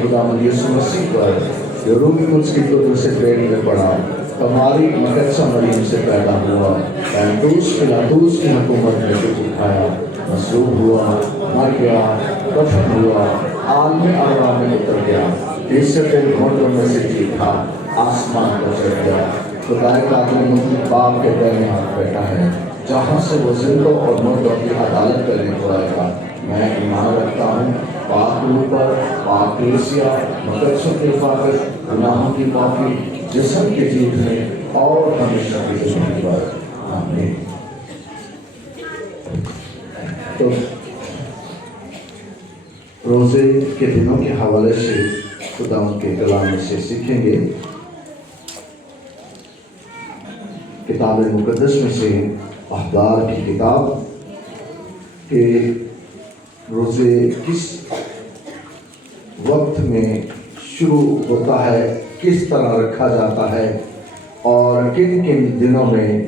खुदावंद यीशु मसीह पर जो रूही कुद्स की कुदरत से पेट में पड़ा, हमारी मकदसा मरियम से पैदा हुआ, पैंतूस पिलातूस की हुकूमत में कुछ उठाया, मसलूब हुआ, मर गया, दफन हुआ, आलम अरवा में उतर गया, तीसरे दिन घोड़ों में से चीखा, आसमान पर चढ़ गया। खुदाए का बाप के दाहिने हाथ बैठा है, जहाँ से वो जिंदों और मुर्दों की अदालत करने को आएगा। मैं ईमान रखता हूँ पाक रूह पर, पाक कलीसिया, मुकद्दसों की हिफाजत, गुनाहों की माफी, जिस्म के जीतने और हमेशा की जिंदगी पर। आमीन। तो रोज़े के दिनों के हवाले से खुदा के कलाम में से सीखेंगे। किताब मुकद्दस में से अहबार की किताब के रोज़े किस वक्त में शुरू होता है, किस तरह रखा जाता है और किन किन दिनों में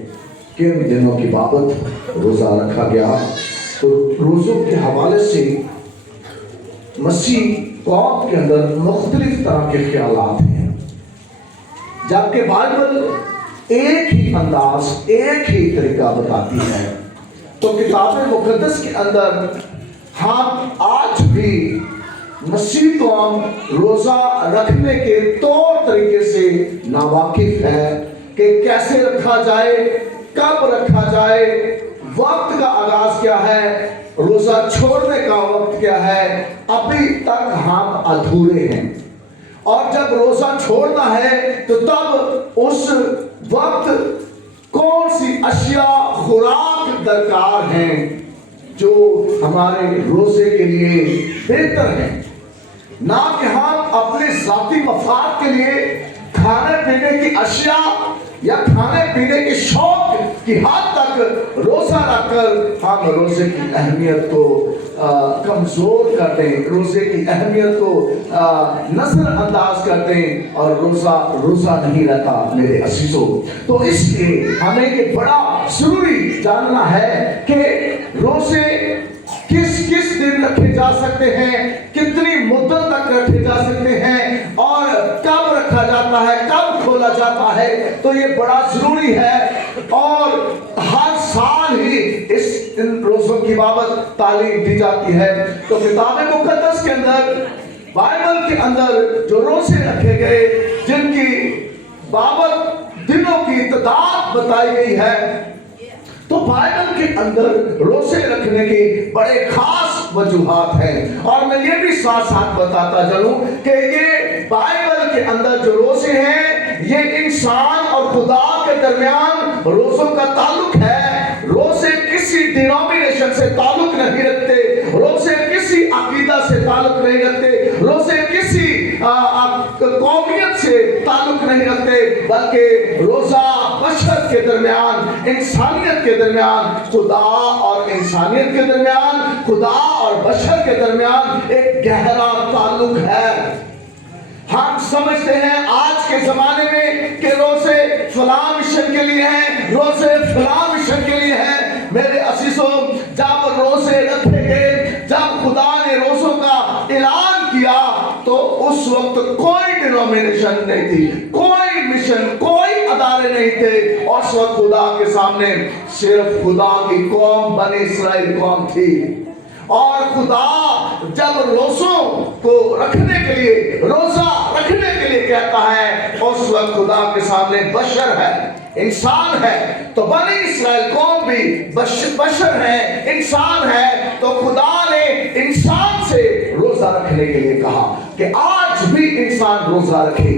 किन दिनों की बाबत रोज़ा रखा गया। तो रोज़ों के हवाले से मसीह कौम के अंदर मुख्तलिफ तरह के ख्यालात हैं, जबकि बाइबल एक ही अंदाज, एक ही तरीका बताती है। तो किताब मुकद्दस के अंदर हम आज भी मसीह कौम रोज़ा रखने के तौर तरीके से नावाकिफ है कि कैसे रखा जाए, कब रखा जाए, वक्त का आगाज क्या है, रोज़ा छोड़ने का वक्त क्या है। अभी तक हम अधूरे हैं और जब रोज़ा छोड़ना है तो तब उस वक्त कौन सी अशिया खुराक दरकार हैं जो हमारे रोज़े के लिए बेहतर है, ना कि हम अपने ज़ाती मफाद के लिए खाने पीने की अशिया या खाने पीने के शौक की हद तक रोज़ा रखकर हम रोज़े की अहमियत को कमज़ोर कर दें, रोज़े की अहमियत को नज़रअंदाज कर दें और रोज़ा नहीं रहता मेरे अज़ीज़ों। तो इसलिए हमें ये बड़ा ज़रूरी जानना है कि रोज़े किस किस दिन रखे जा सकते हैं, कितनी मुद्दत तक रखे जा सकते हैं और कब रखा जाता है, कब खोला जाता है। तो ये बड़ा जरूरी है और हर साल ही इन रोज़ों की बाबत तालीम दी जाती है। तो किताब मुकद्दस के अंदर, बाइबल के अंदर जो रोज़े रखे गए, जिनकी बाबत दिनों की तादाद बताई गई है, तो बाइबल के अंदर रोज़े रखने की बड़े खास वजूहात हैं। और मैं ये भी साथ साथ बताता चलूं कि ये बाइबल के अंदर जो रोज़े हैं, ये इंसान और खुदा के दरमियान रोज़ों का ताल्लुक है। रोज़े किसी डिनोमिनेशन से ताल्लुक नहीं रखते, रोज़े किसी अकीदा से ताल्लुक नहीं रखते, रोज़े किसी कौमियत से ताल्लुक नहीं रखते, बल्कि रोज़ा बशर के दरमियान, इंसानियत के दरमियान, खुदा और इंसानियत के दरमियान, खुदा और बशर के दरमियान एक गहरा ताल्लुक है। हम समझते हैं आज के जमाने में कि रोज़े फलां मिशन के लिए हैं, रोज़े फलां मिशन के लिए हैं। मेरे अज़ीज़ों, जब रोज़े रखे गए, जब खुदा ने रोज़ों का ऐलान किया, तो उस वक्त कोई डिनोमिनेशन नहीं थी, कोई मिशन, कोई अदारे नहीं थे। और उस वक्त खुदा के सामने सिर्फ खुदा की कौम, बनी इस्राइल कौम थी। और खुदा जब रोज़ों को रखने के लिए, रोज़ा रखने के लिए कहता है, उस वक्त खुदा के सामने बशर है, इंसान है। तो बनी इस्राइल कौम भी बशर है, इंसान है। तो खुदा ने इंसान से रोज़ा रखने के लिए कहा कि आज भी इंसान रोज़ा रखे।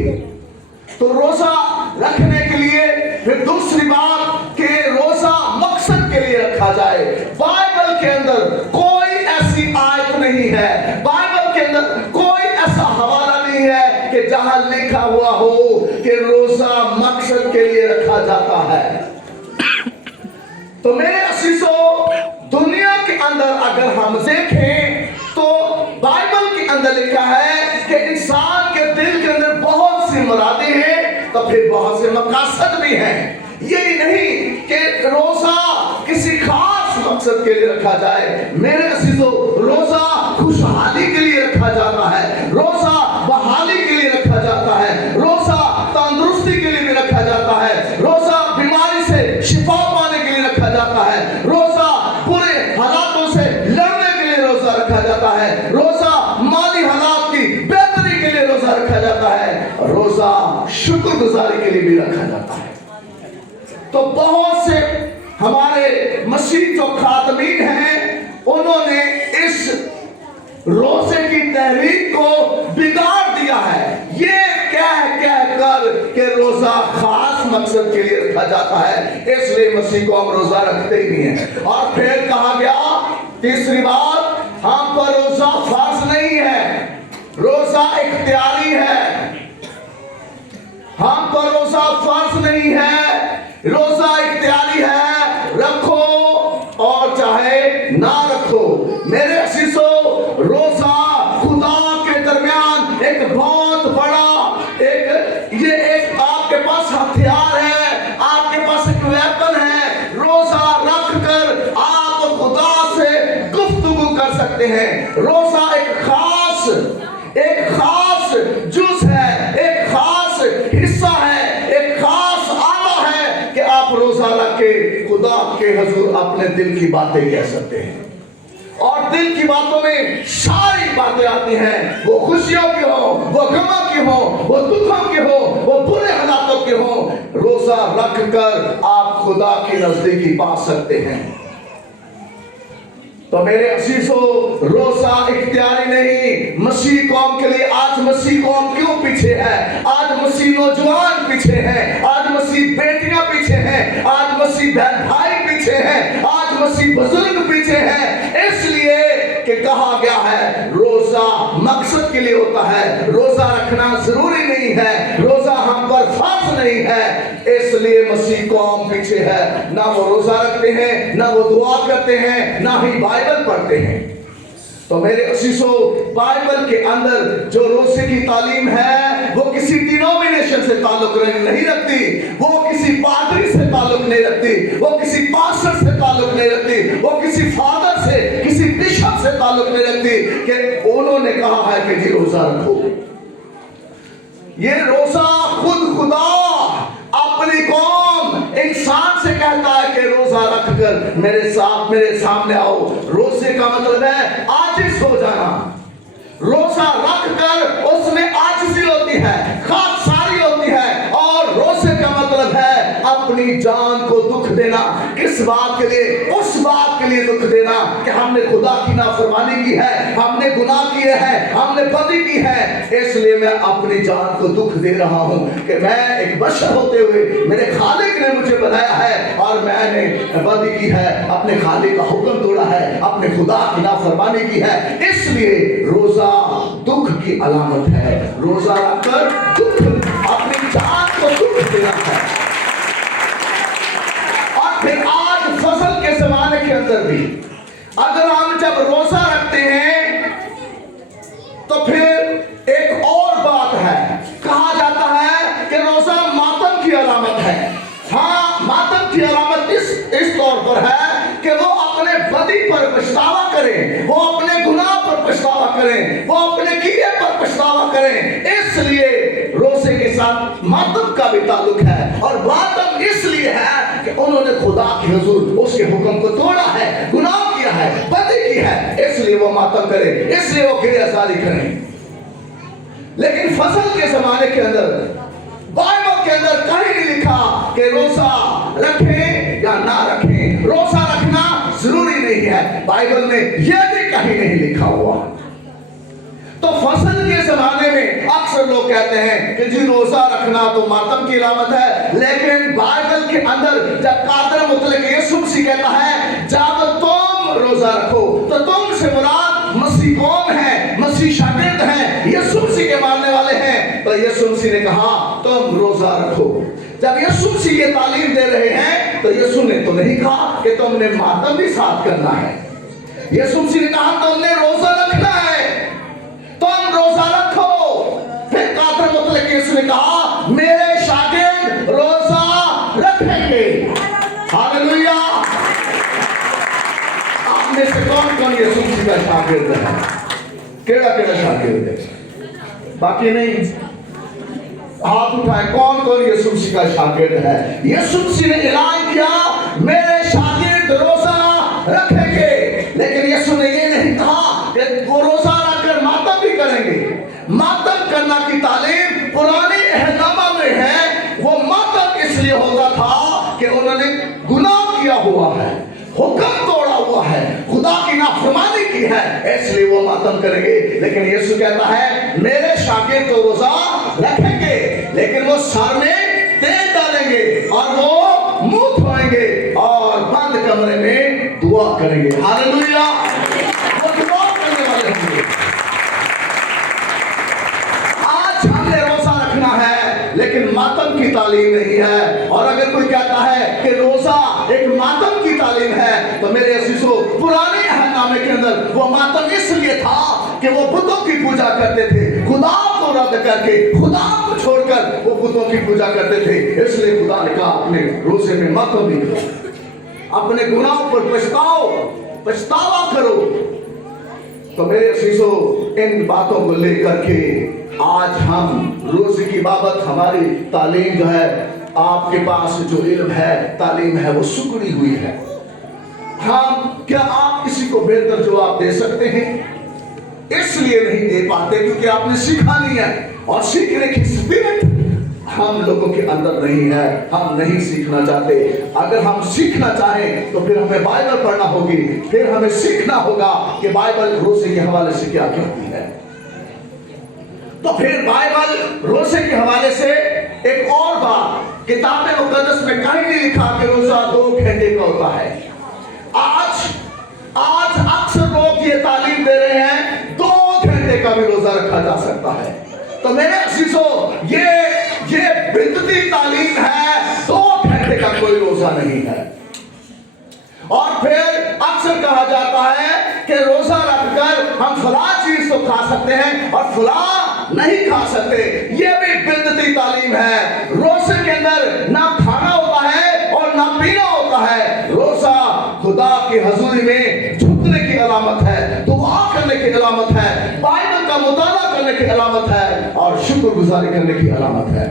तो रोज़ा रखने के लिए फिर दूसरी बात कि रोज़ा मकसद के लिए रखा जाए। बाइबल के अंदर कोई ऐसी आयत नहीं है, बाइबल के अंदर कोई ऐसा हवाला नहीं है कि जहां लिखा हुआ हो कि रोज़ा मकसद के लिए रखा जाता है। तो मेरे अज़ीज़ों, दुनिया के अंदर अगर हम देखें तो बाइबल के अंदर लिखा है कि इंसान के दिल के अंदर बहुत सी मुरादें हैं, तो फिर बहुत से मकासद भी हैं। यही नहीं कि रोज़ा किसी खास मकसद के लिए रखा जाए। मेरे अज़ीज़ों, रोज़ा खुशहाली के लिए रखा जाता है, रोज़ा روزہ رکھا جاتا ہے، روزہ شکر گزاری کے لیے بھی رکھا جاتا ہے۔ تو بہت سے ہمارے مسیح جو خادمین ہیں انہوں نے اس روزے کی تحریک کو بگاڑ دیا ہے، یہ کہہ کر کہ روزہ خاص مقصد کے لیے رکھا جاتا ہے، اس لیے مسیح کو ہم روزہ رکھتے ہی نہیں ہیں۔ اور پھر کہا گیا تیسری بات، ہم پر روزہ فرض نہیں ہے، روزہ اختیاری ہے۔ ہم پر روزہ فرض نہیں ہے، روزہ اختیاری ہے، رکھو اور چاہے نہ رکھو۔ میرے عزیزو، روزہ خدا کے درمیان ایک بہت بڑا یہ ایک آپ کے پاس ہتھیار ہے، آپ کے پاس ایک ویپن ہے۔ روزہ رکھ کر آپ خدا سے گفتگو کر سکتے ہیں۔ روزہ ایک خاص جز ہے، ایک خاص حصہ ہے، ایک خاص آلہ ہے کہ آپ روزہ رکھ کے خدا کے حضور اپنے دل کی باتیں کہہ سکتے ہیں۔ اور دل کی باتوں میں ساری باتیں آتی ہیں، وہ خوشیوں کی ہو، وہ غموں کی ہو، وہ دکھوں کی ہو، وہ برے حالاتوں کی ہو، روزہ رکھ کر آپ خدا کی نزدیکی پا سکتے ہیں۔ تو میرے عزیزو، روزہ اختیاری نہیں۔ مسیح قوم کے لیے آج مسیح قوم کیوں پیچھے ہے؟ آج مسیح نوجوان پیچھے ہیں، آج مسیح بیٹیاں پیچھے ہیں، آج مسیح بہن بھائی پیچھے ہیں، آج مسیح بزرگ پیچھے ہیں، اس لیے کہ کہا گیا ہے روزہ مقصد کے لیے ہوتا ہے، روزہ رکھنا ضروری نہیں ہے، روزہ ہم پر فرض نہیں ہے، اس لیے مسیح قوم پیچھے ہے۔ نہ وہ روزہ رکھتے ہیں، نہ وہ دعا کرتے ہیں، نہ ہی بائبل پڑھتے ہیں۔ تو میرے عزیزو، بائبل کے اندر جو روزے کی تعلیم ہے وہ کسی ڈینومینیشن سے تعلق نہیں رکھتی، وہ کسی پادری سے تعلق نہیں رکھتی، وہ کسی پاسٹر سے تعلق نہیں رکھتی، وہ کسی فادر سے، کسی بشپ سے تعلق نہیں رکھتی کہ انہوں نے کہا ہے کہ جی روزہ رکھو۔ یہ روزہ خود خدا اپنی قوم انسان سے کہتا ہے کہ روزہ رکھ کر میرے سامنے آؤ۔ روزے کا مطلب ہے عاجز ہو جانا۔ روزہ رکھ کر اس میں عاجزی ہوتی ہے، خاکساری ہوتی ہے، اور روزے کا مطلب ہے اپنی جان کو دکھ دینا۔ کس بات کے لیے؟ اس بات کے لیے دکھ دینا کہ ہم نے خدا کی نافرمانی کی ہے، ہم نے گناہ کیے ہیں، ہم نے بدی کی ہے، اس لیے میں اپنی جان کو دکھ دے رہا ہوں کہ میں ایک بشر ہوتے ہوئے میرے خالق نے مجھے بنایا ہے اور میں نے بدی کی ہے، اپنے خالق کا حکم توڑا ہے، اپنے خدا کی نافرمانی کی ہے۔ اس لیے روزہ دکھ کی علامت ہے۔ روزہ رکھ کر دکھ، اپنی جان کو دکھ دینا ہے۔ اور پھر آج فصل کے زمانے کے اندر بھی اگر ہم جب روزہ رکھتے ہیں تو پھر ایک اور بات ہے، کہا جاتا ہے کہ روزہ ماتم کی علامت ہے۔ ہاں، ماتم کی علامت اس طور پر ہے کہ وہ اپنے بدی پر پچھتاوا کریں، وہ اپنے گناہ پر پچھتاوا کریں، وہ اپنے کیے پر پچھتاوا کریں۔ اس لیے روزے کے ساتھ ماتم کا بھی تعلق ہے، اور ماتم اس لیے ہے کہ انہوں نے خدا کے حضور اس کے حکم کو توڑا ہے، گناہ کیا ہے، بدی کی ہے، اس لیے وہ ماتم کریں، اس لیے وہ گریہ زاری کریں۔ لیکن فصل کے زمانے کے اندر بائبل کے اندر کہیں نہیں لکھا کہ روزہ رکھیں یا نہ رکھیں، روزہ رکھنا ضروری نہیں ہے، بائبل میں یہ بھی کہیں نہیں لکھا ہوا۔ تو فصل کے زمانے میں اکثر لوگ کہتے ہیں کہ جی روزہ رکھنا تو ماتم کی علامت ہے، لیکن بائبل کے اندر جب قادر مطلق یسوع مسیح کہتا ہے جب تم روزہ رکھو تو تم سے مراد مسیح قوم ہے، مسیح شاگرد ہیں، یسوع مسیح کے ماننے والے ہیں، تو یسوع مسیح نے کہا تم روزہ رکھو۔ جب یسوع مسیح یہ تعلیم دے رہے ہیں تو یسوع نے تو نہیں کہا کہ تم نے ماتم بھی ساتھ کرنا ہے، یسوع مسیح نے کہا تم نے روزہ رکھنا ہے، تم روزہ رکھو۔ پھر قادر مطلق یسوع نے کہا میرے شاگرد روزہ رکھیں گے۔ ہاللویا! آپ میں سے کون کون یسوع مسیح کا شاگرد ہے؟ کیڑا شاگرد ہے؟ باقی نہیں، ہاتھ اٹھائیں، کون کون یسوع مسیح کا شاگرد ہے؟ یسوع مسیح نے اعلان کیا میرے شاگرد روزہ رکھیں گے، لیکن یسوع نے یہ نہیں کہا کہ وہ روزہ رکھ کر ماتم بھی کریں گے۔ ماتم کرنا کی तालीम पुराने अहदनामा में है, वो मातम इसलिए होता था कि उन्होंने गुनाह किया हुआ है, हुक्म तोड़ा हुआ है, खुदा की नाफरमानी की है, इसलिए वो मातम करेंगे। लेकिन यीशु कहता है मेरे शागिर्द तो रोजा रखेंगे, लेकिन वो सर में तेल डालेंगे और वो मुंह धोएंगे और बंद कमरे में दुआ करेंगे। हालेलुया, वो दुआ करने वाले होंगे। आज हमने रोजा रखना है लेकिन मातम की तालीम नहीं है। और अगर कोई कहता है कि रोजा एक मातम की तालीम है, तो मेरे अजीजों पुराने अहदनामे के अंदर वो मातम इसलिए था कि वो बुतों की पूजा करते थे, खुदा को रद्द करके, खुदा को छोड़कर वो बुतों की पूजा करते थे। इसलिए खुदा ने कहा अपने रोजे में मातम भी करो, अपने गुनाहों पर पछतावा करो। तो मेरे अजीजों इन बातों को लेकर के आज हम रोजे की बाबत हमारी तालीम जो है, आपके पास जो इल्म है, तालीम है, वो सुकड़ी हुई है। हम क्या आप किसी को बेहतर जवाब दे सकते हैं? इसलिए नहीं दे पाते क्योंकि आपने सीखा नहीं है, और सीखने की स्पिरिट हम लोगों के अंदर नहीं है, हम नहीं सीखना चाहते। अगर हम सीखना चाहें तो फिर हमें बाइबल पढ़ना होगी, फिर हमें सीखना होगा कि बाइबल रोजे के हवाले से क्या कहती है। तो फिर बाइबल रोजे के हवाले से एक और बात, किताब मुकद्दस में कहीं नहीं लिखा कि रोजा 2 घंटे का होता है। आज अक्सर लोग ये तालीम दे रहे हैं 2 घंटे का भी रोजा रखा जा सकता है। तो मेरे अजीजों ये बिदअती तालीम है, 2 घंटे का कोई रोजा नहीं है। और फिर अक्सर कहा जाता है कि रोजा रखकर हम फला चीज तो खा सकते हैं और फला नहीं खा सकते। ये भी बिदअती तालीम है। रोजे के अंदर ना खाना होता है और ना पीना होता है। रोजा खुदा की हजूरी में झुकने की अलामत है, दुआ करने की अलामत है, बाइबल का मुताला करने की अलामत है और शुक्रगुजारी करने की अलामत है।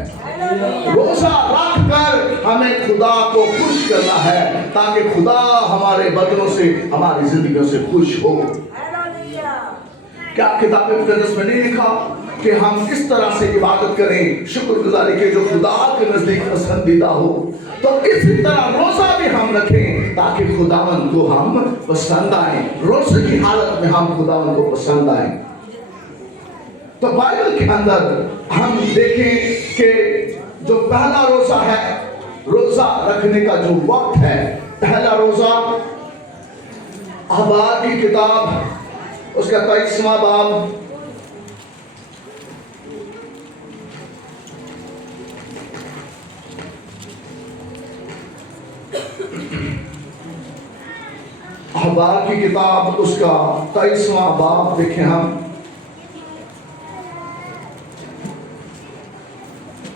रोजा रख कर हमें खुदा को खुश करना है ताकि खुदा हमारे बदनों से, हमारी जिंदगियों से खुश हो। क्या किताब मुकद्दस में नहीं लिखा कि हम किस तरह से इबादत करें, शुक्रगुजारी के जो खुदा के नजदीक पसंदीदा हो? तो इसी तरह रोजा भी हम रखें ताकि खुदावन को हम पसंद आए, रोजे की हालत में हम खुदावन को पसंद आए। तो बाइबल के अंदर हम देखें कि जो पहला रोजा है, रोजा रखने का जो वक्त है, पहला रोजा अहबार की किताब उसका 23वां बाब अहबार की किताब उसका 23वां बाब देखें हम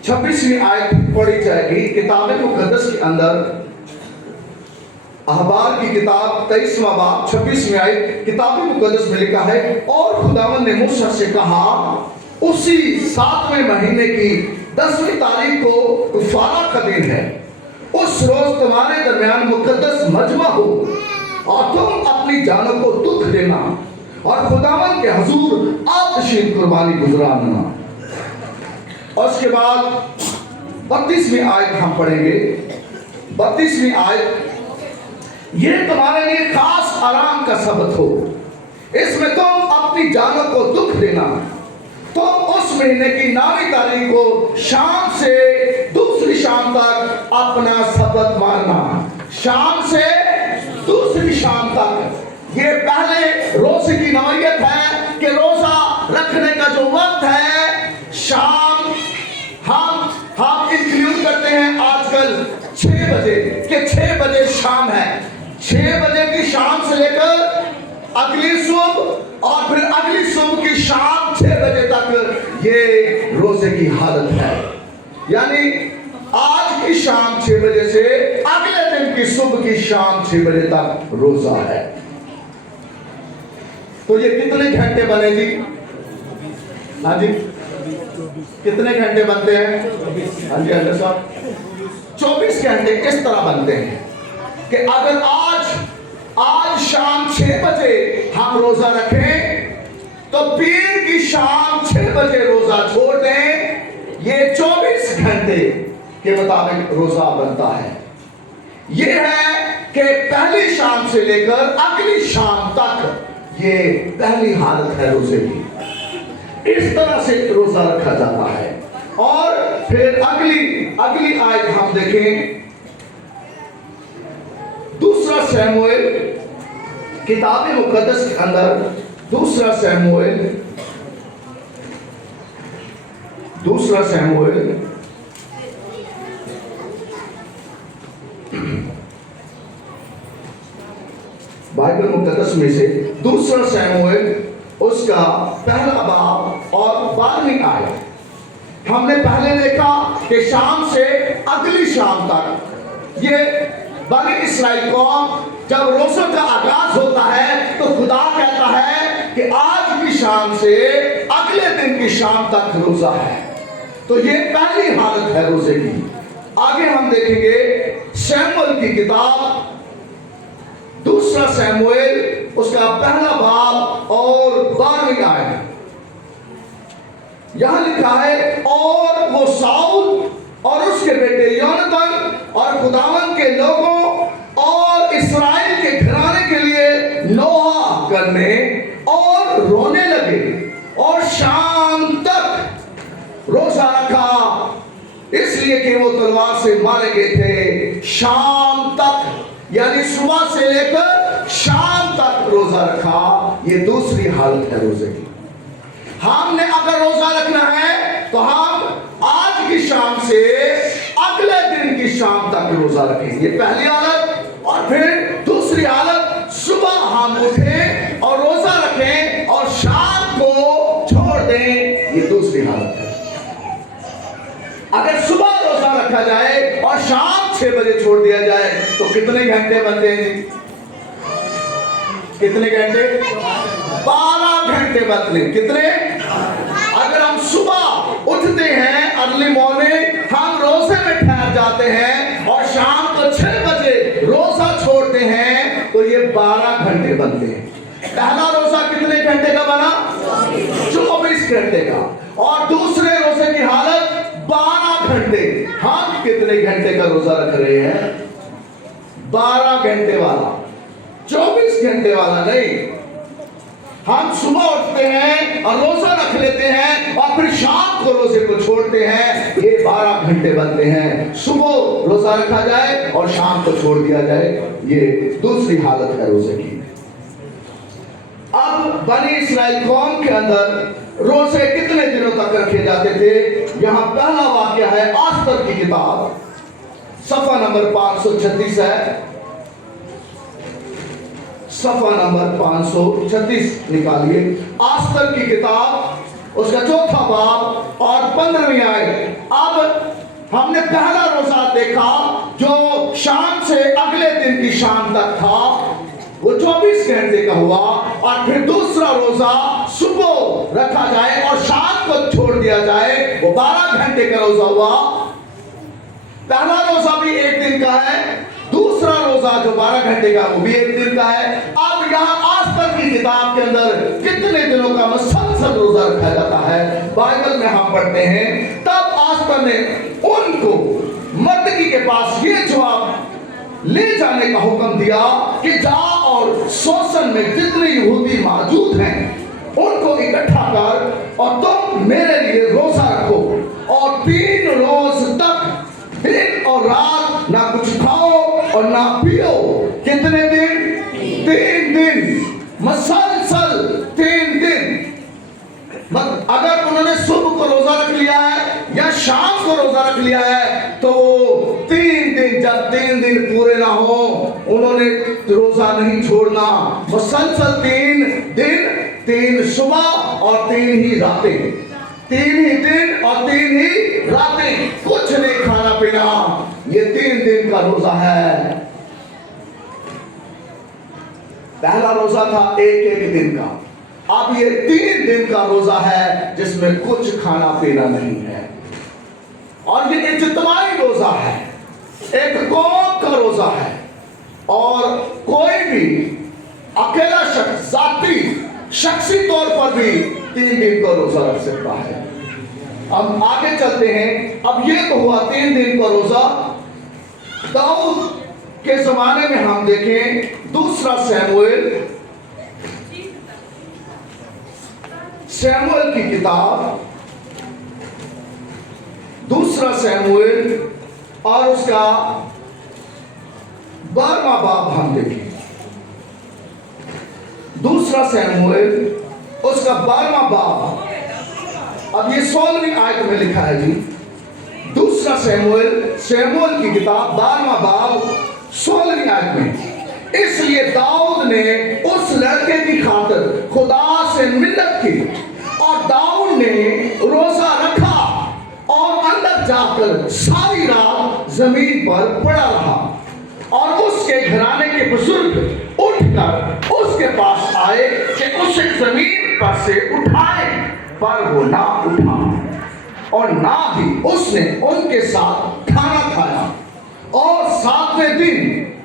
26वीं आयत पढ़ी जाएगी। किताब मुकद्दस के अंदर अहबार की किताब 23वां बाब 26वीं आयत किताब मुकद्दस में लिखा है, और खुदावन ने मूसा से कहा उसी 7वें महीने की 10वीं तारीख को कुफारा का दिन है, उस रोज तुम्हारे दरमियान मुकद्दस मजमा हो और तुम अपनी जानों को दुख देना और खुदावन के हुजूर आतशीन कुर्बानी गुजराना। और उसके बाद 32वीं आयत हम पढ़ेंगे। 32वीं आयत, ये तुम्हारे लिए खास आराम का सबत हो, इसमें तुम अपनी जानों को दुख देना। तुम उस महीने की 9वीं तारीख को शाम से दूसरी शाम तक अपना सबत मारना। शाम से दूसरी शाम तक। ये पहले रोजे की नौयत है कि रोजा रखने का जो वक्त है शाम, हम इंक्लूड करते हैं आजकल 6 बजे कि 6 बजे शाम है। 6 बजे की शाम से लेकर अगली सुबह और फिर अगली सुबह की शाम 6 बजे तक ये रोजे की हालत है। यानी आज की शाम 6 बजे से अगले दिन की सुबह की शाम 6 बजे तक रोजा है। तो ये कितने घंटे बने जी? हाँ जी, कितने घंटे बनते हैं? हाँ जी अल्लाह साहब, 24 घंटे इस तरह बनते हैं कि अगर आज शाम 6 बजे हम रोजा रखें تو پیر کی شام 6 بجے روزہ چھوڑ دیں، یہ 24 گھنٹے کے مطابق روزہ بنتا ہے۔ یہ ہے کہ پہلی شام سے لے کر اگلی شام تک یہ پہلی حالت ہے روزے کی، اس طرح سے روزہ رکھا جاتا ہے۔ اور پھر اگلی آیت ہم دیکھیں، دوسرا سیموئیل کتاب مقدس کے اندر، دوسرا سیموئیل بائبل مقدس میں سے دوسرا سیموئیل اس کا پہلا باب اور 12ویں آیت، ہم نے پہلے دیکھا کہ شام سے اگلی شام تک یہ بنی اسرائیل قوم جب روزوں کا آغاز ہوتا ہے تو خدا کہتا ہے کہ آج کی شام سے اگلے دن کی شام تک روزہ ہے، تو یہ پہلی حالت ہے روزے کی۔ آگے ہم دیکھیں گے سیموئیل کی کتاب، دوسرا سیموئیل اس کا پہلا باب اور 12ویں آیت، یہاں لکھا ہے، اور وہ ساؤل اور اس کے بیٹے یونتن اور خداوند کے لوگوں اور اسرائیل کے گھرانے کے لیے نوحہ کرنے اور رونے لگے اور شام تک روزہ رکھا، اس لیے کہ وہ تلوار سے مارے گئے تھے۔ شام تک یعنی صبح سے لے کر شام تک روزہ رکھا، یہ دوسری حالت ہے روزے کی۔ ہم نے اگر روزہ رکھنا ہے تو ہم آج کی شام سے اگلے دن کی شام تک روزہ رکھیں، یہ پہلی حالت۔ اور پھر دوسری حالت، صبح ہم اٹھیں اور روزہ رکھیں اور شام کو چھوڑ دیں، یہ دوسری حالت ہے۔ اگر صبح روزہ رکھا جائے اور شام 6 بجے چھوڑ دیا جائے تو کتنے گھنٹے بنتے ہیں؟ کتنے گھنٹے؟ 12 گھنٹے بنتے ہیں۔ کتنے؟ اگر ہم صبح اٹھتے ہیں ارلی مارننگ، ہم روزے میں ٹھہر جاتے ہیں اور شام کو 6 بجے روزہ چھوڑتے ہیں تو یہ 12 گھنٹے بنتے ہیں۔ پہلا روزہ کتنے گھنٹے کا بنا؟ 24 گھنٹے کا۔ اور دوسرے روزے کی حالت 12 گھنٹے۔ ہم کتنے گھنٹے کا روزہ رکھ رہے ہیں؟ 12 گھنٹے والا، 24 گھنٹے والا نہیں۔ ہم صبح اٹھتے ہیں اور روزہ رکھ لیتے ہیں اور پھر شام کو روزے کو چھوڑتے ہیں، یہ 12 گھنٹے بنتے ہیں۔ صبح روزہ رکھا جائے اور شام کو چھوڑ دیا جائے، یہ دوسری حالت ہے روزے کی۔ اب بنی اسرائیل قوم کے اندر روزے کتنے دنوں تک رکھے جاتے تھے؟ یہاں پہلا واقعہ ہے آستر کی کتاب، صفحہ نمبر 536 ہے، صفحہ نمبر 536 نکالیے۔ آستر کی کتاب اس کا 4تھا باب اور 15ویں آیت۔ اب ہم نے پہلا روزہ دیکھا جو شام سے اگلے دن کی شام تک تھا، وہ 24 گھنٹے کا ہوا، اور پھر دوسرا روزہ صبح رکھا جائے اور شام کو چھوڑ دیا جائے، وہ 12 گھنٹے کا روزہ ہوا۔ پہلا روزہ بھی 1 دن کا ہے، دوسرا روزہ جو 12 گھنٹے کا وہ بھی 1 دن کا ہے۔ اب یہاں آستر کی کتاب کے اندر کتنے دنوں کا مسلسل روزہ رکھا جاتا ہے؟ بائبل میں ہم پڑھتے ہیں، تب آستر نے ان کو مردکی کے پاس یہ جواب لے جانے کا حکم دیا کہ جا اور سوسن میں جتنے یہودی موجود ہیں ان کو اکٹھا کر اور تم میرے لیے روزہ رکھو، اور 3 روز تک دن اور رات نہ کچھ کھاؤ اور نہ پیو۔ کتنے دن؟ 3 دن، مسلسل 3 دن۔ اگر انہوں نے صبح کو روزہ رکھ لیا ہے یا شام کو روزہ رکھ لیا ہے تو 3 دن، جب 3 دن پورے نہ ہو انہوں نے روزہ نہیں چھوڑنا، مسلسل 3 دن، 3 صبح اور 3 ہی راتیں، 3 ہی دن اور 3 ہی راتیں، کچھ نہیں کھانا پینا، یہ 3 دن کا روزہ ہے۔ پہلا روزہ تھا 1 دن کا، اب یہ 3 دن کا روزہ ہے جس میں کچھ کھانا پینا نہیں ہے، اور یہ اجتماعی روزہ ہے، ایک قوم کا روزہ ہے، اور کوئی بھی اکیلا شخص ذاتی शख्सी तौर पर भी 3 दिन का रोजा रख सकता है। अब आगे चलते हैं। अब ये तो हुआ 3 दिन का रोजा। दाऊद के जमाने में हम देखें दूसरा शमूएल की किताब, दूसरा शमूएल और उसका 12वां बाब हम देखें। दूसरा शमूएल उसका 12वां बाब, अब ये 16वीं आयत में लिखा है जी। दूसरा शमूएल की किताब 12वां बाब 16वीं आयत में, इसलिए दाऊद ने उस लड़के की खातिर खुदा से मिन्नत की और दाऊद ने रोजा रखा और अंदर जाकर सारी रात जमीन पर पड़ा रहा। और उसके घराने के बुजुर्ग उठकर उसके पास आए कि उसे जमीन पर से उठाए, पर वो ना उठा और ना ही उसने उनके साथ खाना खाया। और 7वें दिन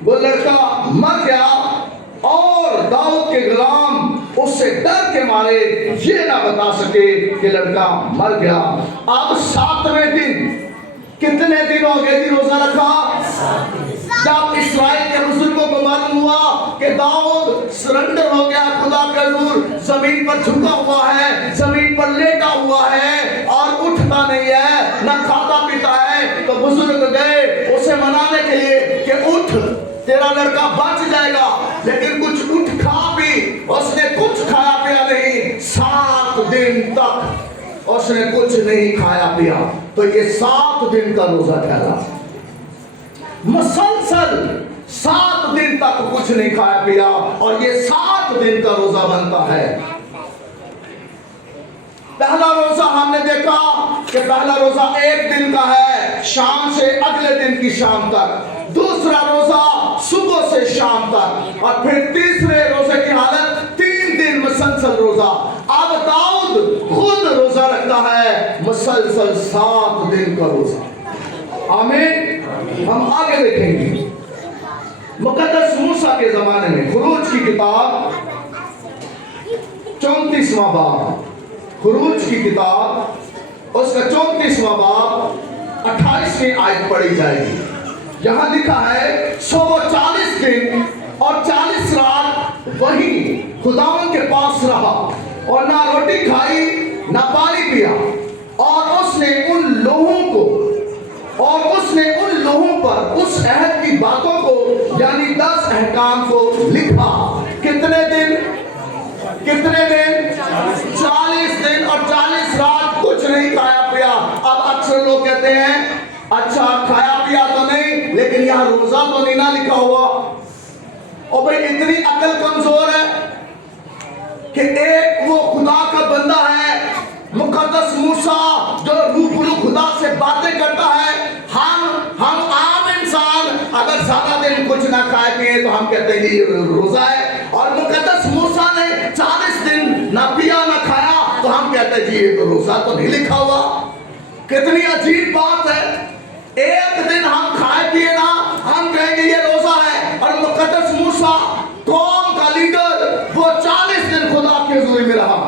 वो लड़का मर गया और दाऊद के गुलाम उससे डर के मारे ये ना बता सके कि लड़का मर गया। अब 7वें दिन, कितने दिन हो गए जी रोजा रखा? जब इस्राएल के बुजुर्गों को मालूम हुआ कि दाऊद सरेंडर हो गया खुदा के हजूर, जमीन पर झुका हुआ है, जमीन पर लेटा हुआ है और उठता नहीं है, न खाता पीता है, तो बुजुर्ग गए उसे मनाने के लिए कि उठ, तेरा लड़का बच जाएगा। लेकिन कुछ उठ खा पी, उसने कुछ खाया पिया नहीं। 7 दिन तक उसने कुछ नहीं खाया पिया। तो ये 7 दिन का रोजा ठहरा। मुसलसल 7 दिन तक कुछ नहीं खाया पिया और ये 7 दिन का रोजा बनता है। पहला रोजा हमने देखा कि पहला रोजा 1 दिन का है, शाम से अगले दिन की शाम तक। दूसरा रोजा सुबह से शाम तक। और फिर तीसरे रोजे की हालत 3 दिन मुसलसल रोजा। अब दाऊद खुद रोजा रखता है मुसलसल 7 दिन का रोजा। आमीन। हम आगे देखेंगे मुकद्दस मूसा के जमाने में खुरूज की किताब 34वां बाब, खुरूज की किताब उसका 34वां बाब 28वीं आयत पढ़ी जाएगी। यहां लिखा है, सो वो 40 दिन और 40 रात वही खुदावन के पास रहा और ना रोटी खाई ना पानी पिया। और उसने उन लोगों पर उस अहद की बातों को यानी 10 अहकाम को लिखा। कितने दिन? 40 दिन और 40 रात कुछ नहीं खाया पिया। अब अक्सर लोग कहते हैं अच्छा खाया पिया तो नहीं, लेकिन यहाँ रोजा तो नहीं ना लिखा हुआ। और भाई इतनी अकल कमजोर है कि एक वो खुदा का बंदा है मुकद्दस मूसा जो रूबरू खुदा से बातें करता है। हम आम इंसान अगर सारा दिन कुछ ना खाए पिए तो हम कहते हैं ये रोजा है। और मुकद्दस मूसा ने 40 दिन ना पिया ना खाया तो हम कहते हैं जी ये तो रोजा तो नहीं लिखा हुआ। कितनी अजीब बात है। एक दिन हम खाए पिए ना हम कहेंगे ये रोजा है। और मुकद्दस मूसा कौम का लीडर वो 40 दिन खुदा की हुजूरी में रहा।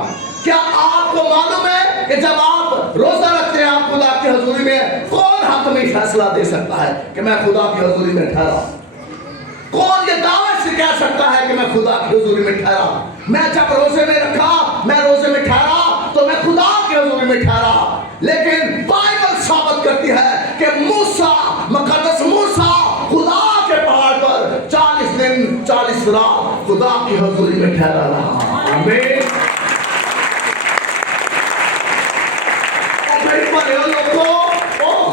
क्या आपको मालूम है कि जब आप रोजा रखते हैं आप खुदा की हुजूरी में, कौन हतमी फैसला दे सकता है कि मैं खुदा की हुजूरी में ठहरा? कौन ये दावे से कह सकता है कि मैं खुदा की हुजूरी में ठहरा? मैं जब रोजे में रखा, मैं रोजे में ठहरा तो मैं खुदा की हुजूरी में ठहरा। लेकिन बाइबल साबित करती है कि मूसा, मुकद्दस मूसा खुदा के पहाड़ पर 40 दिन 40 रात खुदा की हुजूरी में ठहरा रहा। आमीन।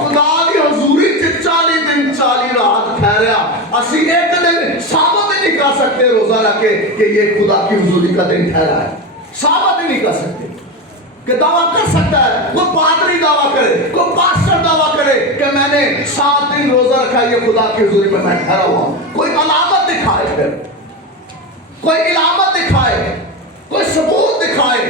खुदा की हुजूरी 40 दिन 40 रात ठहरा। असी एक दिन साबित नहीं कर सकते रोजा रख के कि ये खुदा की हुजूरी का दिन ठहरा है। साबित नहीं कर सकते। कि दावा कर सकता है, वो पादरी दावा करे, वो पास्टर दावा करे कि मैंने 7 दिन रोजा रखा, ये खुदा की हुजूरी में मैं ठहरा हुआ। कोई अलामत दिखाए, फिर कोई इलामत दिखाए, कोई सबूत दिखाए।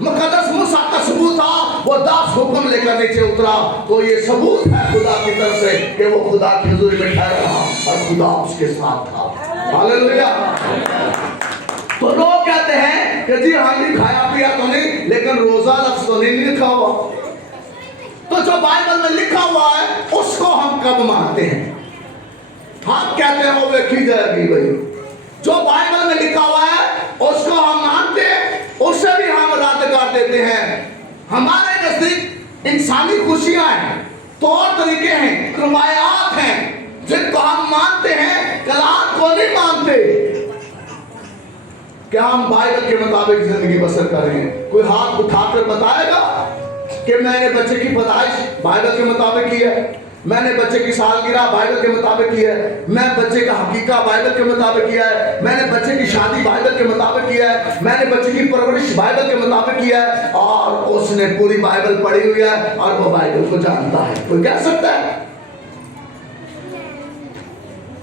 मुकद्दस मूसा का सबूत था, वो 10 हुक्म लेकर नीचे उतरा, तो ये सबूत है खुदा की तरफ से कि वो खुदा की हुजूरी में ठहरा और खुदा उसके साथ था। हालेलुया। تو لوگ کہتے ہیں کہ جی ہاں جی کھایا پیا تو نہیں لیکن روزہ لفظ تو نہیں لکھا ہوا. تو جو بائبل میں لکھا ہوا ہے اس کو ہم کب مانتے ہیں؟ ہم کہتے ہیں وہ دیکھی جائے گی بھائی. جو بائبل میں لکھا ہوا ہے اس کو ہم مانتے ہیں, اس سے بھی ہم رد کر دیتے ہیں. ہمارے نزدیک انسانی خوشیاں ہیں, طور طریقے ہیں, روایات ہیں جن کو ہم مانتے ہیں, کلام کو نہیں مانتے. کیا ہم بائبل کے مطابق زندگی بسر کر رہے ہیں؟ کوئی ہاتھ اٹھا کر بتائے گا کہ میں نے بچے کی پیدائش بائبل کے مطابق کی ہے, میں نے بچے کی سالگرہ بائبل کے مطابق کی ہے, میں بچے کا حقیقہ بائبل کے مطابق کیا ہے, میں نے بچے کی شادی بائبل کے مطابق کیا ہے, میں نے بچے کی پرورش بائبل کے مطابق کیا ہے, اور اس نے پوری بائبل پڑھی ہوئی ہے اور وہ بائبل کو جانتا ہے. کوئی کہہ سکتا ہے؟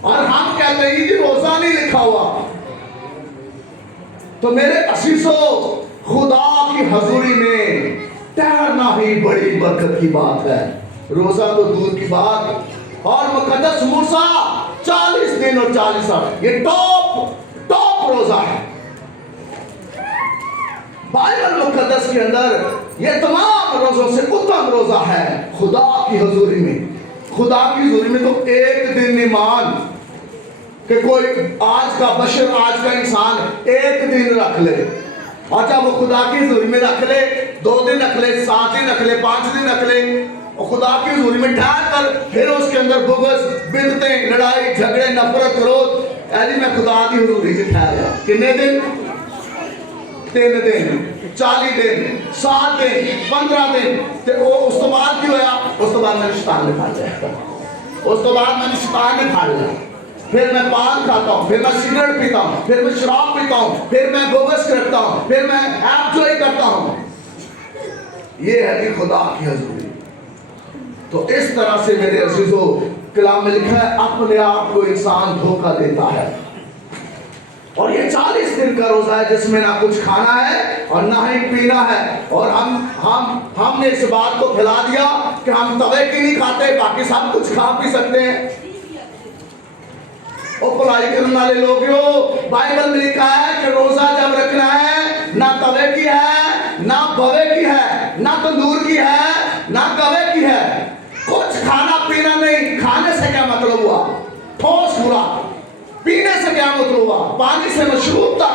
اور ہم کہتے ہیں کہ روزہ نہیں لکھا ہوا. تو میرے عزیزو, خدا کی حضوری میں ٹھہرنا ہی بڑی برکت کی بات ہے. روزہ تو دور کی بات, اور مقدس موسیٰ 40 دن اور 40 رات, یہ ٹاپ روزہ ہے. بائبل مقدس کے اندر یہ تمام روزوں سے اتم روزہ ہے. خدا کی حضوری میں, خدا کی حضوری میں تو ایک دن نہیں مان کہ کوئی آج کا بشر, آج کا انسان ایک دن رکھ لے, اور جب وہ خدا کی حضوری میں رکھ لے, 2 دن رکھ لے, 7 دن رکھ لے, 5 دن رکھ لے, اور خدا کی حضوری میں ٹھہر کر پھر اس کے اندر بغض, بدعتیں, لڑائی جھگڑے, نفرت, کرودھ, ایسی میں خدا کی حضوری سے ٹھہرا. کتنے دن؟ 3 دن, 40 دن, 7 دن, 15 دن. اس تو بعد کی ہویا, اس تو بعد میں نے شیطان نے پھاڑ لیا, اس تو بعد میں نے شیطان نے پھاڑ لیا. پھر میں پان کھاتا ہوں, پھر میں سگریٹ پیتا ہوں, پھر میں شراب پیتا ہوں, پھر میں بغض کرتا ہوں, پھر میں ایپ جوئی کرتا ہوں. یہ ہے کہ خدا کی حضوری. تو اس طرح سے میرے عزیزو, کلام میں لکھا ہے اپنے آپ کو انسان دھوکہ دیتا ہے. اور یہ 40 دن کا روزہ ہے جس میں نہ کچھ کھانا ہے اور نہ ہی پینا ہے. اور ہم نے اس بات کو پھیلا دیا کہ ہم توے کی نہیں کھاتے, باقی سب کچھ کھا پی سکتے ہیں. اور پڑھائی کرنے والے لوگوں, بائبل میں لکھا ہے کہ روزہ جب رکھنا ہے نہ توے کی ہے, نہ بوے کی ہے, نہ تندور کی ہے, نہ کوے کی ہے. کچھ کھانا پینا نہیں. کھانے سے کیا مطلب ہوا؟ ٹھوس خوراک. پینے سے کیا مطلب ہوا؟ پانی سے مشروب تک.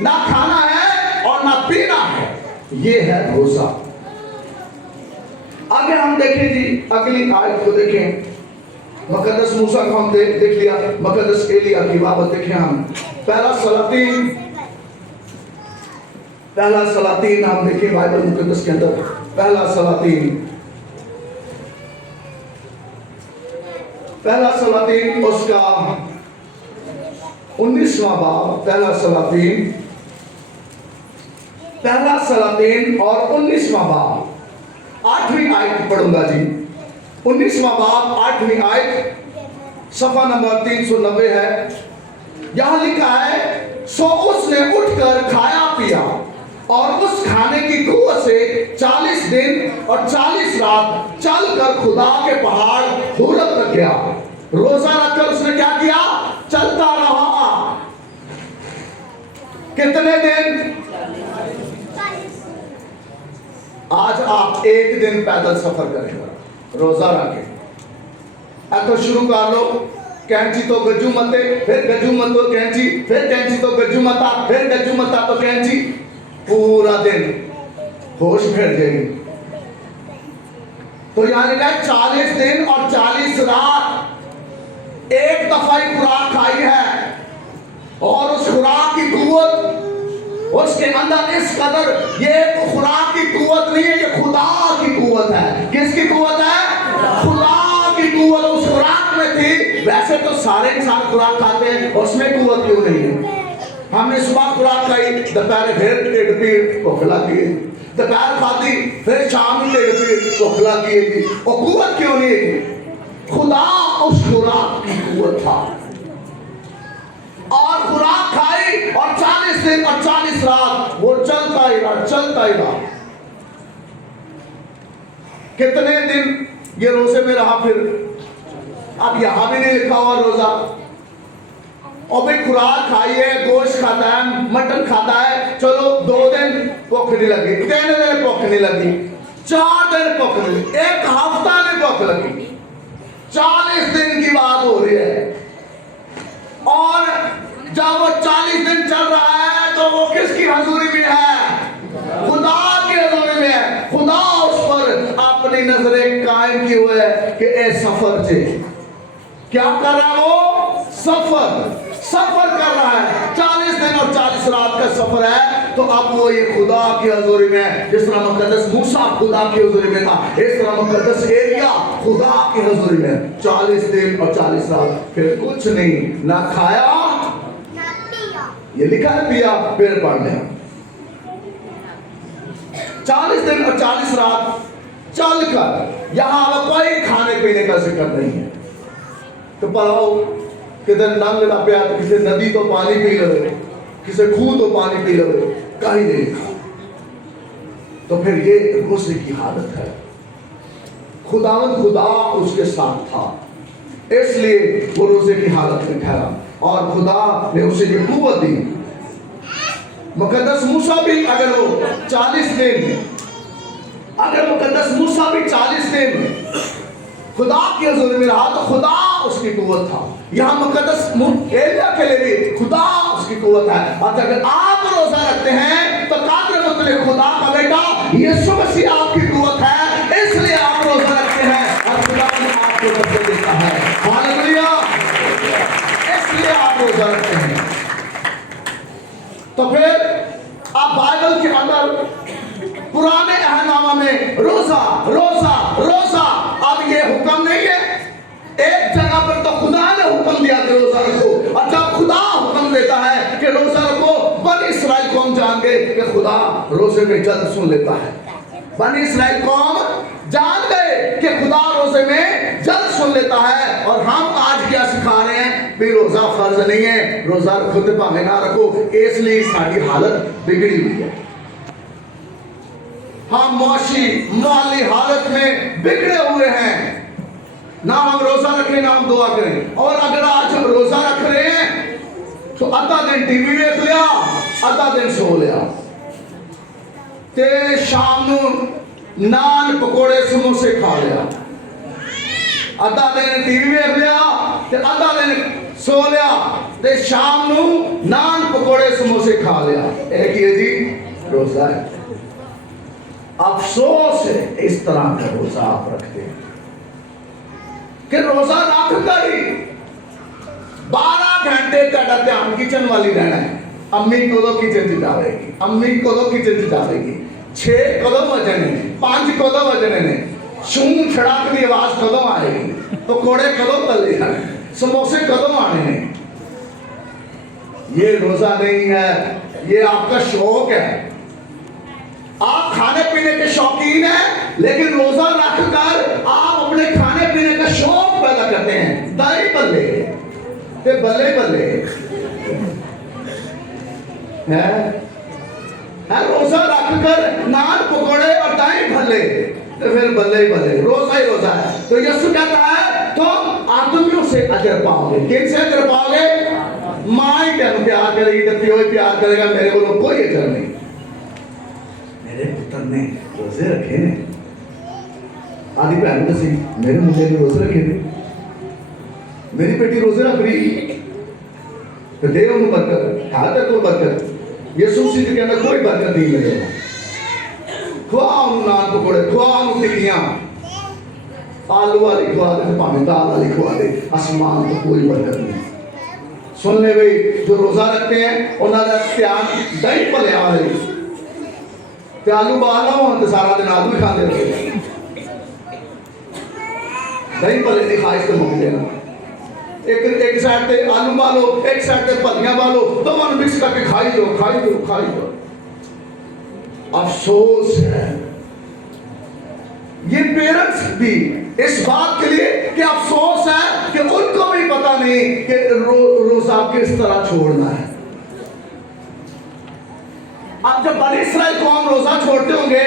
نہ کھانا ہے اور نہ پینا ہے. یہ ہے روزہ. آگے ہم دیکھیں جی, اگلی آیت کو دیکھیں. مقدس موسیٰ کو ہم دیکھ لیا, مقدس ایلیا کی بابت دیکھیں ہم. پہلا سلاطین ہم دیکھیں بائبل مقدس کے اندر. پہلا سلاطین اس کا 19واں باب. پہلا سلاطین اور 19واں باب, 8ویں آیت پڑھوں گا جی. 19واں باب 8ویں آیت, صفحہ نمبر 390 ہے. یہاں لکھا ہے, سو اس نے اٹھ کر کھایا پیا اور اس کھانے کی قوت سے 40 دن اور 40 رات چل کر خدا کے پہاڑ حورت تک گیا. روزہ رکھ کر اس نے کیا کیا؟ چلتا رہا. کتنے دن؟ آج آپ 1 دن پیدل سفر کریں گا, روزہ رکھیں. تو شروع کر لو. کینچی تو گجو متے, پھر گجو مت تو کینچی, پھر کینچی تو گجو متا, پھر گجو متا تو کینچی. پورا دن ہوش پھر جائے گی. تو یعنی کہ 40 دن اور 40 رات ایک دفعہ ہی خوراک کھائی ہے, اور اس خوراک کی قوت اس کے اندر اس قدر, یہ خوراک کی قوت نہیں ہے, یہ خدا کی قوت ہے. کس کی قوت ہے؟ خدا کی قوت اس خوراک میں تھی. ویسے تو سارے انسان خوراک کھاتے ہیں, اس میں قوت کیوں نہیں ہے؟ ہم نے صبح خوراک کھائی, دوپہر پھر ٹھیک پیر بھوک لگی ہے, دوپہر کھاتی پھر شام میں ٹھیک پیر بھوک لگی ہے. اور قوت کیوں نہیں ہے؟ خدا اس خوراک کی قوت تھا. اور خوراک کھائی اور 40 دن اور 40 رات وہ چلتا ہی رہا. کتنے دن یہ روزے میں رہا. پھر اب یہاں بھی نہیں لکھا ہوا روزہ, और भाई खुराक खाई है, गोश्त खाता है, मटन खाता है, चलो 2 दिन भुख नहीं लगी, 3 दिन भुख नहीं लगी, 4 दिन भुख नहीं लगी, 1 हफ्ता में भुख लगी, 40 दिन की बात हो रही है। और जब वो 40 दिन चल रहा है तो वो किसकी हजूरी में है? खुदा की हजूरी में है। खुदा उस पर अपनी नजरें कायम की हुए है कि ए सफर से क्या कर रहा है? वो सफर कर रहा है। 40 दिन और 40 रात का सफर है। तो अब वो ये खुदा की हजूरी में है। जिस तरह मुकद्दस मूसा खुदा की हजूरी में था, इस तरह मुकद्दस एलिया खुदा की हजूरी में 40 दिन और 40 रात। फिर कुछ नहीं, ना खाया, ये लिखा है, पिया, फिर पढ़ लिया। 40 दिन और 40 रात चलकर यहां अब कोई खाने पीने का जिक्र नहीं है। तो पढ़ाओ किधर नंग ना पिया, तो किसी नदी तो पानी पी लो, किसी खूह तो पानी पी लो, कहीं नहीं लिखा। तो फिर ये रोजे की हालत है। खुदा उसके साथ था, इसलिए वो रोजे की हालत में ठहरा और खुदा ने उसे ये कुव्वत दी। मुकद्दस मूसा भी अगर वो 40 दिन, अगर मुकद्दस मूसा भी 40 दिन खुदा की हजूरी में रहा तो खुदा उसकी कुव्वत था। यहाँ मुकद्दस एलिया के लिए भी खुदा उसकी कुव्वत है। और अगर आप रोजा रखते हैं तो कादर मुतलक खुदा का बेटा यीशु मसीह आपकी कुव्वत है, इसलिए आप रोजा रखते हैं और खुदा आपको बरकत देता है। हालेलुया, इसलिए आप रोजा रखते हैं। तो फिर आप बाइबल के अंदर पुराने अहदनामा में रोजा रोजा रोजा, अब ये हुक्म नहीं है। एक जगह पर तो खुदा ने हुक्म दिया कि रोजा रखो, और जब खुदा हुक्म देता है कि रोजा रखो, बनी इस्राएल कौम जान गए कि खुदा रोजे में जल्द सुन लेता है। बनी इस्राएल कौम जान गए कि खुदा रोजे में जल्द सुन लेता है। और हम आज क्या सिखा रहे हैं? भी रोजा फर्ज नहीं है, रोजा रखो तो भावे ना रखो, इसलिए साड़ी हालत बिगड़ी हुई है। हम माली हालत में बिगड़े हुए हैं। ना हम रोजा रखें, ना हम दुआ करें। और अगर आज हम रोजा रख रहे हैं तो आधा दिन टीवी देख लिया, आधा दिन सो लिया, ते शाम नू नान पकोड़े समोसे खा लिया, आधा दिन टीवी देख लिया ते आधा दिन सो लिया, ते शाम नू नान पकोड़े समोसे खा लिया। एक ये जी रोजा है। अफसोस है इस तरह का रोजा आप रखते हैं कि रोजा रख कर ही 12 घंटे तेरा ध्यान किचन वाली रहना है। अम्मी कदों किचन च जाएगी, अम्मी कदों किचन च जाएगी, 6 कदों बजने ने, 5 कदों बजने ने, शूं छड़ाक की आवाज कदों आएगी, पकोड़े कदों तले जाने, समोसे कदों आने हैं। ये रोजा नहीं है, ये आपका शौक है। आप खाने पीने के शौकीन हैं, लेकिन रोजा रखकर आप अपने खाने पीने का शौक पैदा करते हैं। दाई बल्ले ते बल्ले बल्ले है रोजा रखकर नान पकोड़े और दाई भल्ले, तो फिर बल्ले ही बल्ले, रोजा ही रोजा है। तो यीशु कहता है तुम आदमियों से अजर पाओगे। किन से अजर पाओगे? मां ही प्यार करेगी, जब पियो प्यार करेगा, मेरे को कोई अजर नहीं। मेरे पुत्र ने रोजे रखे ने, आदि भैन दसी मेरे मुंडे ने रोजे रखे ने, मेरी बेटी रोजे रख रही, तो दे उन्हें बरकत, है तेरे को बरकत। यीशु मसीह के अंदर कोई बरकत नहीं मिलेगा। खुआओ नान पकोड़े, खुआओ टिक्कियां, आलू वाली खुआ दे, भावे दाल वाली खुआ दे, आसमान तो कोई बरकत नहीं। सुन ले भाई, जो रोजा रखते हैं उन्होंने ध्यान दही भलिया वाले ते आलू बाल हो, सारा दिन आलू ही खाते रहे, दही भले की खाइश तो मुक देना। एक साइड पे आलू बालो, एक साइड पे भलियां बालो, दोनों मिक्स करके खाई दो खाई दो खाई दो। अफसोस है ये पेरेंट्स भी इस बात के लिए कि अफसोस है कि उनको भी पता नहीं कि रोजा किस तरह छोड़ना है। अब जब बनी इस्राएल कौम रोजा छोड़ते होंगे,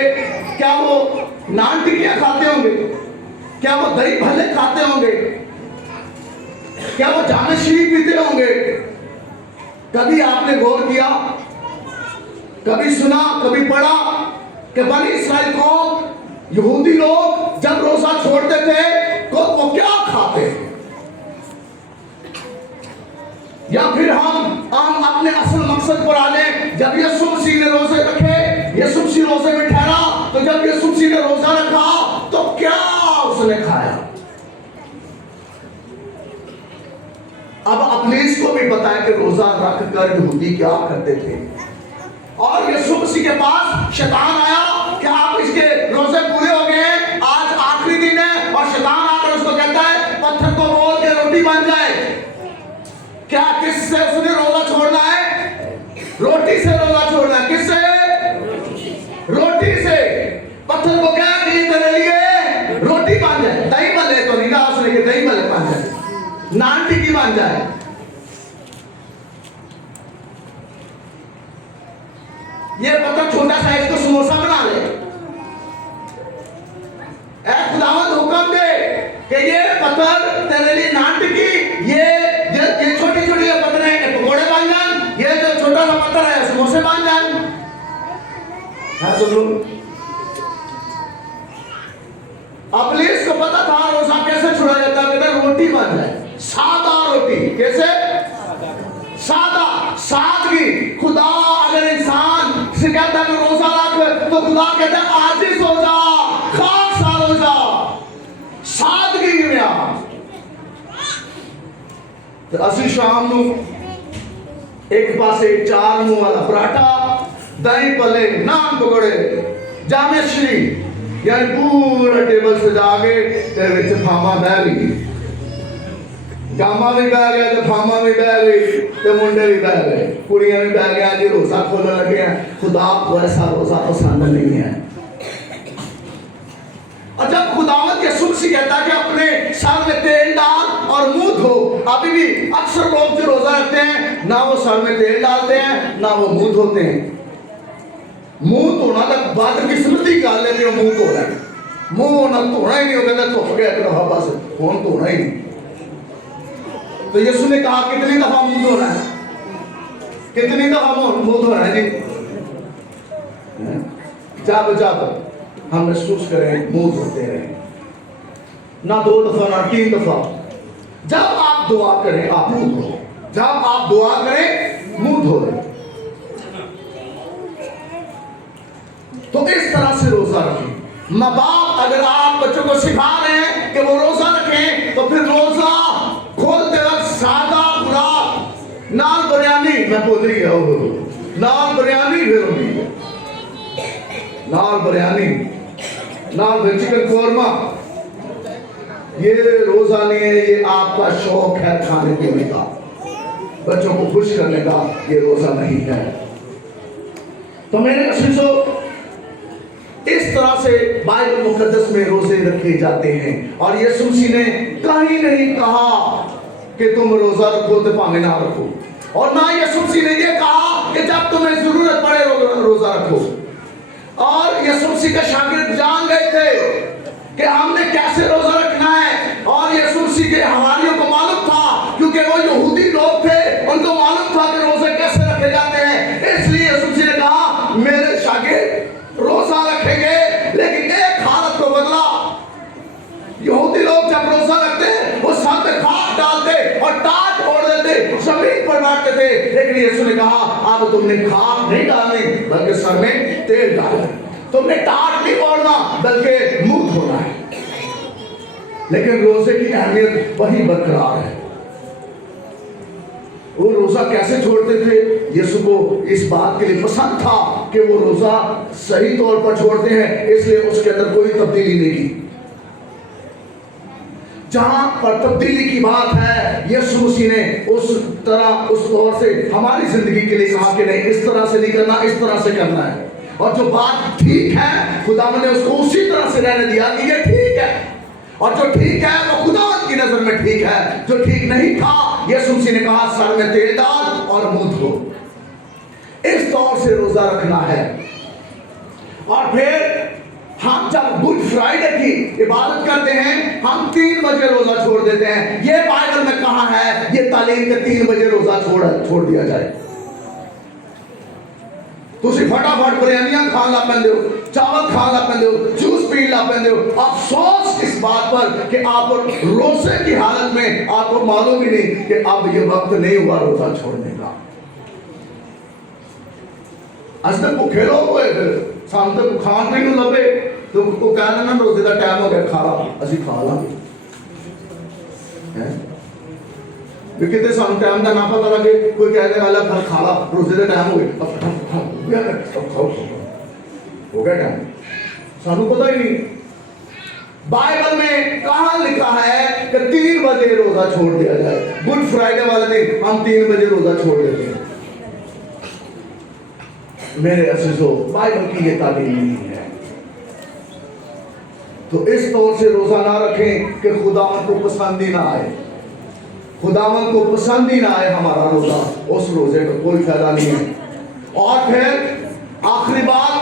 क्या वो नान टिक्कियां खाते होंगे? क्या वो दही भल्ले खाते होंगे? क्या वो जामे शरीफ पीते होंगे? کبھی آپ نے غور کیا، کبھی سنا، کبھی پڑھا کہ بنی اسرائیل کو یہودی لوگ جب روزہ چھوڑتے تھے تو وہ کیا کھاتے؟ یا پھر ہم اپنے اصل مقصد پر آ لیں، جب یسوع مسیح نے روزے رکھے، یسوع مسیح روزے میں ٹھہرا، تو جب یسوع مسیح نے روزہ رکھا تو کیا اس نے کھایا؟ اب ابلیس کو بھی پتا ہے کہ روزہ رکھ کر یہودی کیا کرتے تھے، اور یسوع مسیح کے پاس شیطان آیا کہ آپ اس کے روزے پورے ہو گئے ہیں، آج آخری دن ہے، اور شیطان آ کر اس کو کہتا ہے پتھر کو بول کے روٹی بن جائے۔ کیا کس سے اس نے روزہ چھوڑنا ہے؟ روٹی سے روزہ چھوڑنا ہے۔ کس سے؟ روٹی سے۔ پتھر کو کیا کہ یہ تیرے لیے روٹی بن جائے، دہی بلے تو نہیں کہا اس نے کہ دہی بلے بن جائے، نان ٹکی بن جائے۔ یہ پتھر چھوٹا سا اس کو سموسا بنا لے۔ اے خداوند حکم دے کہ یہ پتھر تیرے لیے نان ٹکی، یہ چھوٹی چھوٹی پتھر ہیں کہ پکوڑے بن جائیں، یہ جو چھوٹا سا پتھر ہے سموسے بن جائیں۔ ہاں سن لو، ابلیس کو پتا تھا روزہ کیسے چھوڑا جاتا ہے، کہ روٹی بن جائے، سادہ روٹی۔ کیسے؟ سادہ، سادگی۔ خدا اگر انسان سے کہتا ہے کہ روزہ رکھ تو خدا کہتا ہے عاجز ہو جا، خاک سار ہو جا، سادگی میں آ۔ تو اسی شام نو ایک پاسے 4 منہ والا پراٹھا، دہی پلے، نان پکوڑے، جامع شریف، یعنی پورا ٹیبل سجا کے تیرے وچ پھاما بہ گئی، گاما بھی بہ گیا تے پھاما بھی بہ گئی تے منڈے بھی بہ گئے، کڑیاں بھی بہ گیا، جی روزہ کھولنے لگے ہیں۔ خدا کو ایسا روزہ پسند نہیں ہے۔ اور جب خداوند یسوع مسیح کہتا ہے کہ اپنے سر میں تیل ڈال اور منہ دھو، ابھی بھی اکثر لوگ جو روزہ رکھتے ہیں نہ وہ سر میں تیل ڈالتے ہیں نہ وہ منہ دھوتے ہیں۔ منہ دھونا تک بات قسمتی گل ہے کہ وہ منہ دھونا ہے، منہ نہ دھونا ہی نہیں، وہ کہتا دھو گیا کہ رہا بس کون دھونا ہی نہیں۔ تو یسوع نے کہا کتنی دفعہ منہ دھونا ہے؟ کتنی دفعہ منہ دھونا ہے؟ جی جب ہم محسوس کریں منہ دھوتے رہیں، نہ 2 دفعہ نہ 3 دفعہ۔ جب آپ دعا کریں آپ منہ دھو، جب آپ دعا کریں منہ دھو لیں۔ تو اس طرح سے روزہ رکھیں۔ ماں باپ اگر آپ بچوں کو سکھا رہے ہیں کہ وہ روزہ رکھیں تو پھر روزہ کھولتے وقت سادہ خوراک، نان بریانی، میں بول رہی ہوں نان بریانی بھی ہوگی، نان بریانی، نان چکن قورمہ، یہ روزہ نہیں ہے، یہ آپ کا شوق ہے کھانے پینے کا، بچوں کو خوش کرنے کا، یہ روزہ نہیں ہے۔ تو میرے عزیزو، اس طرح سے بائبل مقدس میں روزے رکھے جاتے ہیں، اور یسوع مسیح نے کہیں نہیں کہا کہ تم روزہ رکھو تو پانے نہ رکھو، اور نہ یسوع مسیح نے یہ کہا کہ جب تمہیں ضرورت پڑے روزہ رکھو۔ اور یسوع مسیح کے شاگرد جان گئے تھے کہ ہم نے کیسے روزہ رکھنا ہے، اور یسوع مسیح کے حواریوں کو معلوم تھا، کیونکہ وہ یہودی لوگ تھے، ان کو معلوم تھا کہ روزے کیسے رکھے جاتے ہیں۔ اس لیے یسوع مسیح نے کہا میرے شاگرد روزہ رکھیں گے، لیکن ایک حالت کو بدلا۔ یہودی لوگ جب روزہ رکھتے وہ سر پہ خاک ڈالتے اور ٹاٹ اوڑ دیتے، زمین پر بیٹھتے تھے، لیکن یسوع نے کہا اب تم نے خاک نہیں ڈالنی بلکہ سر میں تیل ڈالنا، تم نے ٹاٹ نہیں اوڑنا بلکہ منہ دھونا ہے۔ لیکن روزے کی اہمیت وہی برقرار ہے۔ وہ روزہ کیسے چھوڑتے تھے؟ یسوع کو اس بات کے لیے پسند تھا کہ وہ روزہ صحیح طور پر چھوڑتے ہیں، اس لیے اس کے اندر کوئی تبدیلی نہیں کی۔ جہاں پر تبدیلی کی بات ہے، یسوع مسیح نے اس طرح اس طور سے ہماری زندگی کے لیے کہا کہ نہیں، اس طرح سے نہیں کرنا، اس طرح سے کرنا ہے۔ اور جو بات ٹھیک ہے خدا نے اس کو اسی طرح سے رہنے دیا کہ یہ ٹھیک ہے، اور جو ٹھیک ہے وہ خدا کی نظر میں ٹھیک ہے۔ جو ٹھیک نہیں تھا یسوع مسیح نے کہا سر میں تیل ڈال اور منہ دھو۔ اس طور سے روزہ رکھنا ہے۔ اور پھر ہم جب گڈ فرائیڈے کی عبادت کرتے ہیں ہم 3 بجے روزہ چھوڑ دیتے ہیں۔ یہ بائبل میں کہاں ہے یہ تعلیم کہ 3 بجے روزہ چھوڑ دیا جائے؟ ਤੁਸੀਂ ਫਟਾਫਟ ਬਿਰਿਆਨੀਆਂ ਖਾਣ ਲੱਗ ਪੈਂਦੇ ਹੋ, चावल खाना पैंदे हो, जूस पीने लग पैंदे हो। अफसोस इस बात पर कि आप रोजे की हालत में आपको मालूम ही नहीं कि अब ये वक्त नहीं हुआ रोजा छोड़ने का। आज तक भूखे लोग हुए, फिर शाम तक खान पीन नूं लभे तो कह देना रोजे का टाइम हो गया, खा ला, असीं खा लांगे। कितने सानू टाइम का ना पता लगे, कोई कह देगा अल्लाह खा ला, रोजे का टाइम हो गया, खाओ हो गया टाइम, सानू पता ही नहीं। बाइबल में कहाँ लिखा है कि 3 बजे रोजा छोड़ दिया जाए? गुड फ्राइडे वाले दिन हम 3 बजे रोजा छोड़ देते हैं। मेरे अजीजों, बाइबल की ये तालीम नहीं है। तो इस तौर से रोजा ना रखें कि खुदावन को पसंद ही ना आए, खुदावन को पसंद ही ना आए हमारा रोजा, उस रोजे का कोई फायदा नहीं है। और फिर आखिरी बात,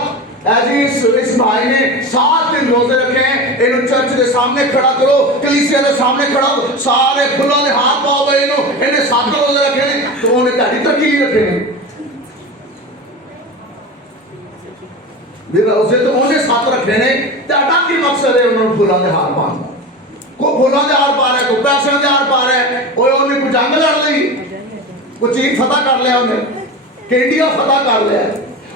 इस भाई ने 7 दिन रोजे रखे, इन चर्च के सामने खड़ा करो, कलीसिया के सामने खड़ा करो, सारे फुलों ने हाथ पाओ भाई इन्हें 7 रोजे रखे ने, तो उन्हें ताड़ी तरकीब रखे ने रोजे, तो उन्हें 7 रखे ने, ताड़ा की मकसद है उन्होंने फुलों के हाथ पाना। कोई फुलों के हाथ पा रहा है, कोई पैसों के हाथ पा रहा है, कोई उन्हें कुछ जंग लड़ ली, कुछ चीज फतह कर लिया, उन्हें इंडिया फतह कर लिया।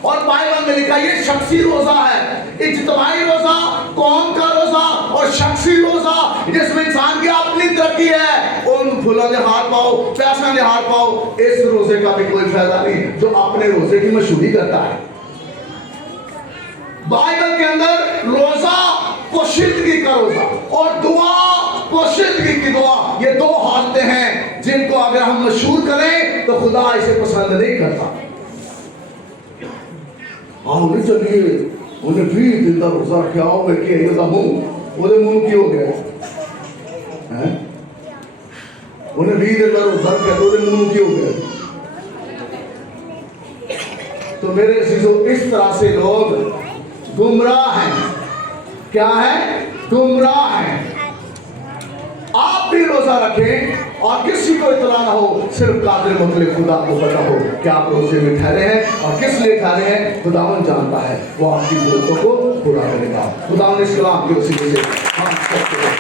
और बाइबल में लिखा ये शख्सी रोजा है, इज्तिमाई रोजा, कौम का रोजा और शख्सी रोजा, जिसमें इंसान की अपनी तरक्की है। उन फूलों के हाथ पाओ, पैसा के हाथ पाओ, इस रोजे का भी कोई फायदा नहीं जो अपने रोजे की मशहूरी करता है। बाइबल के अंदर रोजा पोशीदगी का रोजा और दुआ पोशीदगी की दुआ, ये 2 हालतें हैं जिनको अगर हम मशहूर करें तो खुदा इसे पसंद नहीं करता। आओ नहीं चलिए, उन्हें 20 दिन का रोजा रखा हो कि मुंह की हो गया है, उन्हें 20 दिन का रोजा रखा तो मुंह की हो गया। तो मेरे अजीजों, इस तरह से लोग गुमराह हैं। क्या है? गुमराह हैं। आप भी रोजा रखें और किसी को इतला ना हो, सिर्फ कादिर मुतलक खुदा को पता हो कि आप रोजे में ठहरे हैं और किस लिए ठहरे हैं। खुदावन जानता है, वो आपकी जरूरतों को पूरा करेगा। खुदावन इस कलाम के वसीले से हम सबको